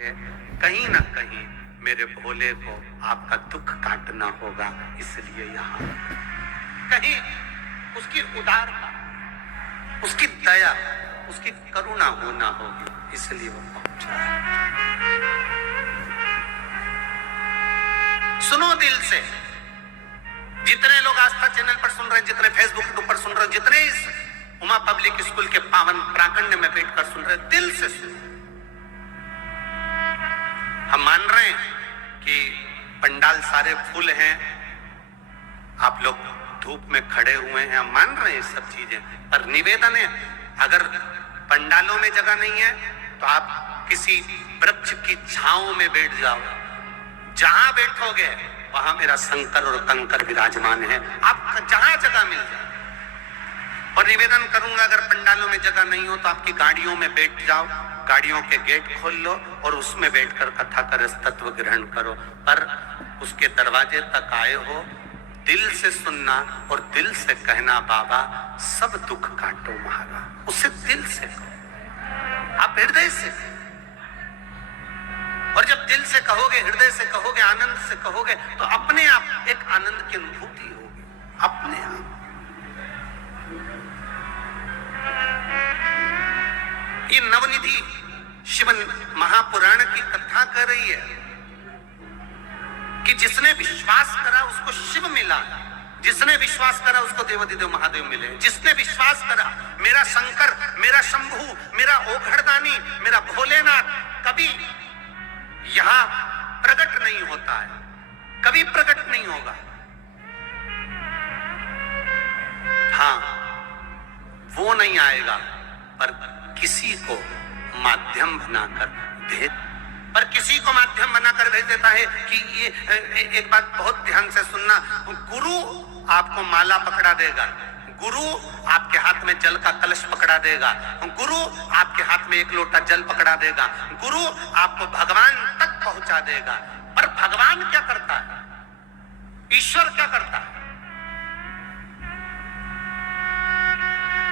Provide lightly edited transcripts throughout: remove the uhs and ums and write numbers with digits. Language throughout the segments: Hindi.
कहीं ना कहीं मेरे भोले को आपका दुख काटना होगा, इसलिए यहाँ कहीं उसकी उदारता, उसकी दया, उसकी करुणा होना होगी, इसलिए वो पहुंचा। सुनो दिल से, जितने लोग आस्था चैनल पर सुन रहे हैं, जितने फेसबुक पर सुन रहे हैं, जितने इस उमा पब्लिक स्कूल के पावन प्राकंड में बैठकर सुन रहे हैं, दिल से सुनो। हम मान रहे हैं कि पंडाल सारे फुल हैं, आप लोग धूप में खड़े हुए हैं, हम मान रहे हैं सब चीजें, पर निवेदन है, अगर पंडालों में जगह नहीं है तो आप किसी वृक्ष की छांव में बैठ जाओ, जहां बैठोगे वहां मेरा शंकर और कंकर विराजमान है, आप जहां जगह मिल जाए। और निवेदन करूंगा, अगर पंडालों में जगह नहीं हो तो आपकी गाड़ियों में बैठ जाओ, गाड़ियों के गेट खोल लो और उसमें बैठकर कथा का रस तत्व ग्रहण करो, पर उसके दरवाजे तक आए हो, दिल से सुनना और दिल से कहना, बाबा सब दुख काटो महारा, उसे दिल से कहो, आप हृदय से। और जब दिल से कहोगे, हृदय से कहोगे, आनंद से कहोगे, तो अपने आप एक आनंद की अनुभूति होगी, अपने आप। ये नवनिधि शिव महापुराण की कथा कर रही है कि जिसने विश्वास करा उसको शिव मिला, जिसने विश्वास करा उसको देवाधिदेव महादेव मिले, जिसने विश्वास करा मेरा शंकर, मेरा शंभू, मेरा ओघड़दानी, मेरा भोलेनाथ कभी यहां प्रकट नहीं होता है, कभी प्रकट नहीं होगा। हाँ, वो नहीं आएगा, पर किसी को माध्यम बनाकर भेज, पर किसी को माध्यम बनाकर भेज देता है कि ये एक बात बहुत ध्यान से सुनना, गुरु आपको माला पकड़ा देगा, गुरु आपके हाथ में जल का कलश पकड़ा देगा, गुरु आपके हाथ में एक लोटा जल पकड़ा देगा, गुरु आपको भगवान तक पहुंचा देगा। पर भगवान क्या करता है, ईश्वर क्या करता है?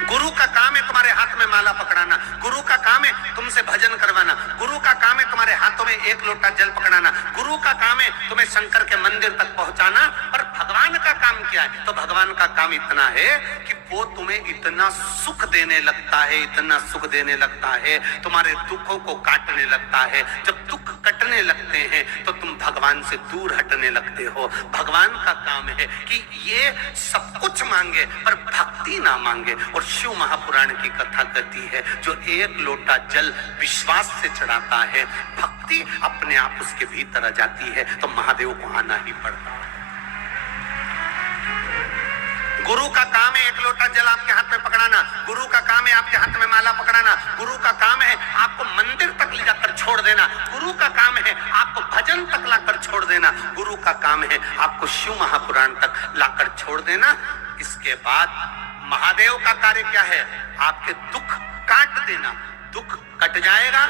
गुरु का काम है तुम्हारे हाथ में माला पकड़ाना, गुरु का काम है तुमसे भजन करवाना, गुरु का काम है तुम्हारे हाथों में एक लोटा जल पकड़ाना, गुरु का काम है तुम्हें शंकर के मंदिर तक पहुंचाना। पर भगवान का काम क्या है? तो भगवान का काम इतना है कि वो तुम्हें इतना सुख देने लगता है, इतना सुख देने लगता है, तुम्हारे दुखों को काटने लगता है। जब दुख कटने लगते हैं तो तुम भगवान से दूर हटने लगते हो। भगवान का काम है कि ये सब कुछ मांगे पर भक्ति ना मांगे। और शिव महापुराण की कथा कहती है, जो एक लोटा जल विश्वास से चढ़ाता है, भक्ति अपने आप उसके भीतर आ जाती है, तो महादेव को आना ही पड़ता है। गुरु का काम है एक लोटा जल आपके हाथ में पकड़ाना, गुरु का काम है आपके हाथ में माला पकड़ाना, गुरु का काम है आपको मंदिर तक ले जाकर छोड़ देना, गुरु का काम है आपको भजन तक लाकर छोड़ देना, गुरु का काम है आपको शिव महापुराण तक लाकर छोड़ देना। इसके बाद महादेव का कार्य क्या है? आपके दुख काट देना। दुख कट जाएगा,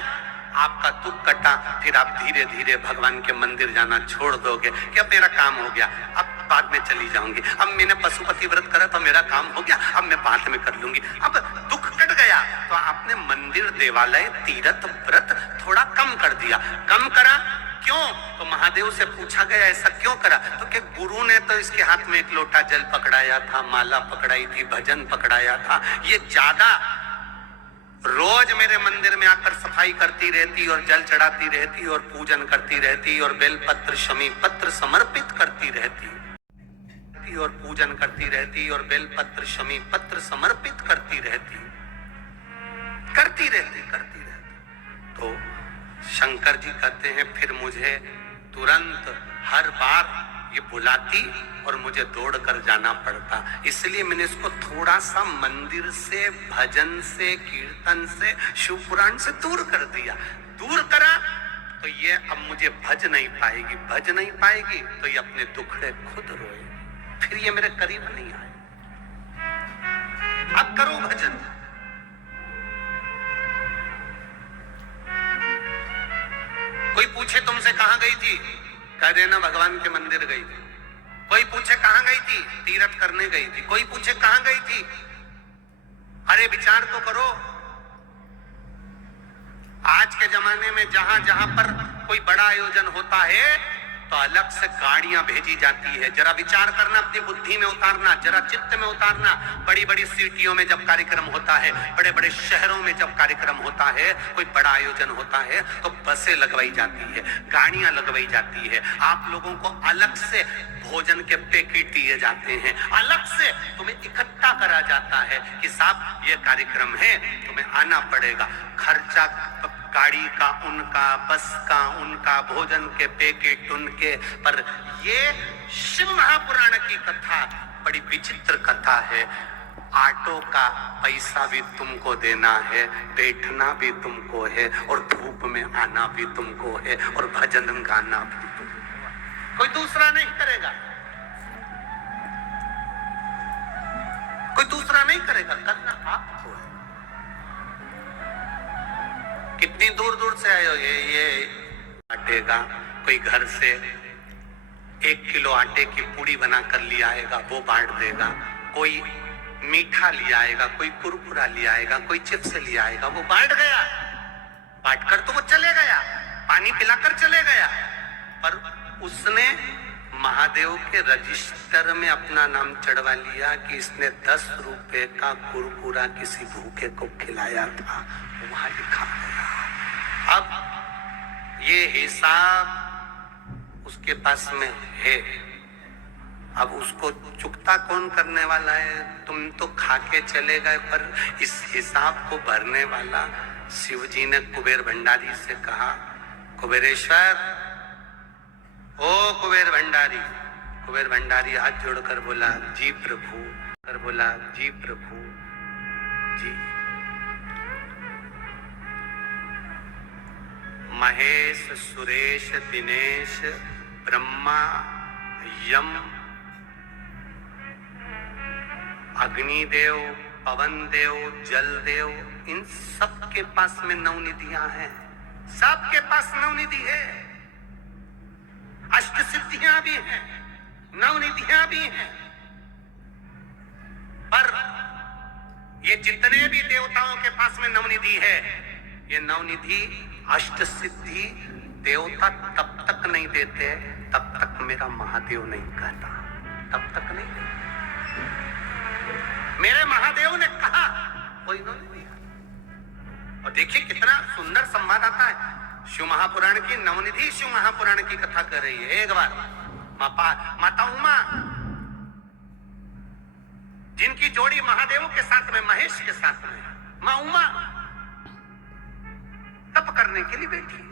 आपका दुख कटा, फिर आप धीरे धीरे भगवान के मंदिर जाना छोड़ दोगे कि अब मेरा काम हो गया, अब बाद में चली जाऊंगी, अब मैंने पशुपति व्रत करा तो मेरा काम हो गया, अब मैं बाद में कर लूंगी। अब दुख कट गया तो आपने मंदिर, देवालय, तीर्थ, व्रत थोड़ा कम कर दिया। कम करा क्यों? तो महादेव से पूछा गया ऐसा क्यों करा? तो कि गुरु ने तो इसके हाथ में एक लोटा जल पकड़ाया था, माला पकड़ाई थी, भजन पकड़ाया था, ये ज्यादा रोज मेरे मंदिर में आकर सफाई करती रहती और जल चढ़ाती रहती और पूजन करती रहती और बेलपत्र शमी पत्र समर्पित करती रहती और पूजन करती रहती और बेलपत्र शमी पत्र समर्पित करती रहती। तो शंकर जी कहते हैं, फिर मुझे तुरंत हर बार ये बुलाती और मुझे दौड़ कर जाना पड़ता, इसलिए मैंने इसको थोड़ा सा मंदिर से, भजन से, कीर्तन से, शिव पुराण से दूर कर दिया। दूर करा तो ये अब मुझे भज नहीं पाएगी, भज नहीं पाएगी तो ये अपने दुखड़े खुद रोए, फिर ये मेरे करीब नहीं आए। अब करो भजन। कोई पूछे तुमसे कहां गई थी, कह देना भगवान के मंदिर गई थी। कोई पूछे कहां गई थी, तीर्थ करने गई थी। कोई पूछे कहां गई थी, अरे विचार तो करो, आज के जमाने में जहां जहां पर कोई बड़ा आयोजन होता है तो अलग से गाड़ियां भेजी जाती है। जरा विचार करना, अपनी बुद्धि में उतारना, जरा चित्त में उतारना। बड़ी बड़ी सिटियों में जब कार्यक्रम होता है, बड़े बड़े शहरों में जब कार्यक्रम होता है, कोई बड़ा आयोजन होता है तो बसें लगवाई जाती है, गाड़ियां लगवाई जाती है। आप लोगों को अलग से भोजन के पैकेट दिए जाते हैं, अलग से तुम्हें इकट्ठा करा जाता है कि साहब ये कार्यक्रम है, तुम्हें आना पड़ेगा। खर्चा गाड़ी का उनका, बस का उनका, भोजन के पैकेट उनके। पर ये शिव महापुराण की कथा बड़ी विचित्र कथा है। ऑटो का पैसा भी तुमको देना है, बैठना भी तुमको है, और धूप में आना भी तुमको है, और भजन गाना भी तुमको है। कोई दूसरा नहीं करेगा, कोई दूसरा नहीं करेगा, करना आपको है। कितनी दूर दूर से आए हो, ये आटे का कोई घर से 1 किलो आटे की पूड़ी बनाकर ले आएगा, वो बांट देगा। कोई मीठा ले आएगा, कोई कुरकुरा ले आएगा, कोई चिप्स ले आएगा, वो बांट गया। बांट कर तो वो चले गया, पानी पिलाकर चले गया, पर उसने महादेव के रजिस्टर में अपना नाम चढ़वा लिया कि इसने 10 रुपए का कुरकुरा किसी भूखे को खिलाया था, वहां लिखा गया। अब ये हिसाब उसके पास में है, अब उसको चुकता कौन करने वाला है? तुम तो खा के चले गए, पर इस हिसाब को भरने वाला शिव जी ने कुबेर भंडारी से कहा, कुबेरेश्वर, ओ कुबेर भंडारी। कुबेर भंडारी हाथ जोड़कर बोला, जी प्रभु। कर बोला, जी प्रभु जी। महेश, सुरेश, दिनेश, ब्रह्मा, यम, अग्निदेव, पवन देव, जल देव, इन सब के पास में नवनिधियां हैं। सबके पास नवनिधि है, अष्ट सिद्धियां भी हैं, नवनिधियां भी हैं। पर ये जितने भी देवताओं के पास में नवनिधि है, ये नवनिधि अष्ट सिद्धि देवता तब तक नहीं देते तब तक मेरा महादेव नहीं कहता, तब तक नहीं देते। मेरे महादेव ने कहा, कोई नहीं दिया। और देखिए कितना सुंदर संवाद आता है। शिव महापुराण की नवनिधि शिव महापुराण की कथा कर रही है। एक बार माता उमा, जिनकी जोड़ी महादेव के साथ में, महेश के साथ में, मां उमा तप करने के लिए बैठी।